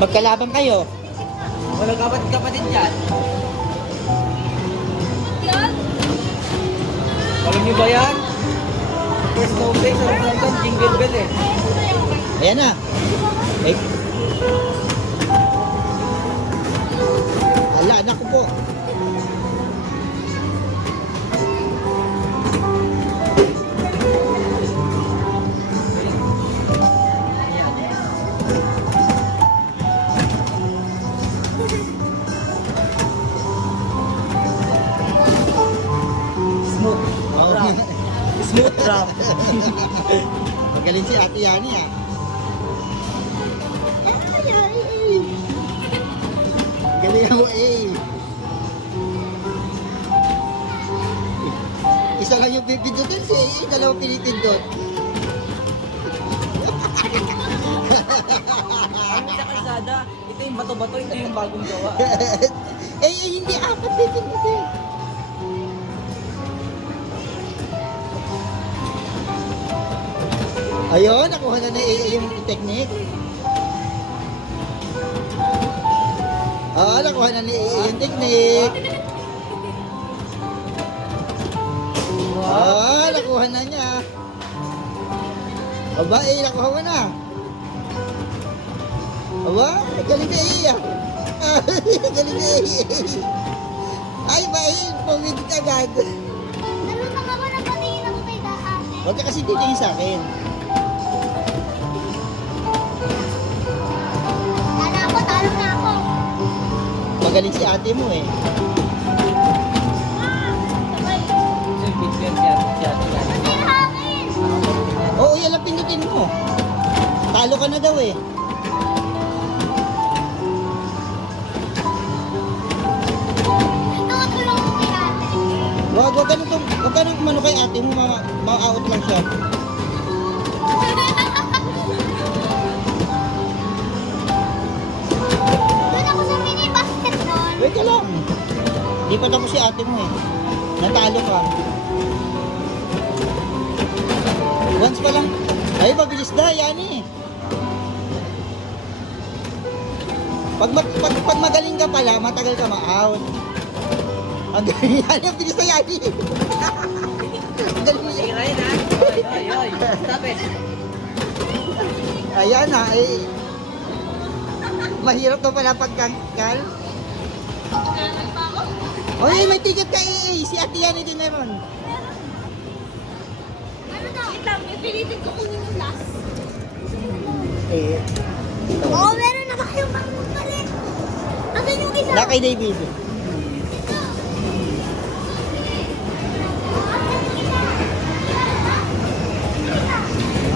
Magkalaban kayo. Walang kapatid dyan. Yan. Alam niyo ba yan? First snowflake sa London, Jingle Bell eh. Ayan na. Eh. Ala, anak ko po. Smooth. Oh. Rough. Smooth rough. Magaling si Ate Yani ah. Galing mo eh. Isa lang yung pipindutin si eh. Dalawang pinipindot. Ano sa kalsada? Ito yung bato-bato, ito yung bagong gawa. Hindi apat pipindutin. Ayun, nakuha na na yung technique. Oo, nakuha na ni yung technique. Oo, nakuha na niya. Aba, nakuha mo na. Aba, galing na iya. Galing na iya. Ay, pumigit agad. Nalutang ako na patingin ako kay ate. Huwag ka kasi titingin sa akin. Talo na ako. Magaling si ate mo eh. Sabay. Ito yung big fan siya. Pati yung hangin. Oo, yan lang pindutin mo. Talo ka na daw eh. Tutulong ko kay ate. Wag ganun kumano kay ate mo, ma-out lang siya. Doon ako sa mini basketball. Wait ka lang. Di pa tapos si ate mo eh. Natalo ka. Once pa lang. Ay, mabilis na, yan eh. Pag magaling ka pala, matagal ka ma-out. Ang galing yan, ang bilis na yan eh. Ang galing mo yan. Sige rin ha. Oy. Stop it. Ayan na eh. Mahirap to pala pagkangkal. Oy, may ticket ka eh. Si ate yan din meron. Ano to? Wait lang, pipilitin ko kunin yung last. Eh. Oo, meron na kayong pangpalit. Asan yung isa? Na kay David.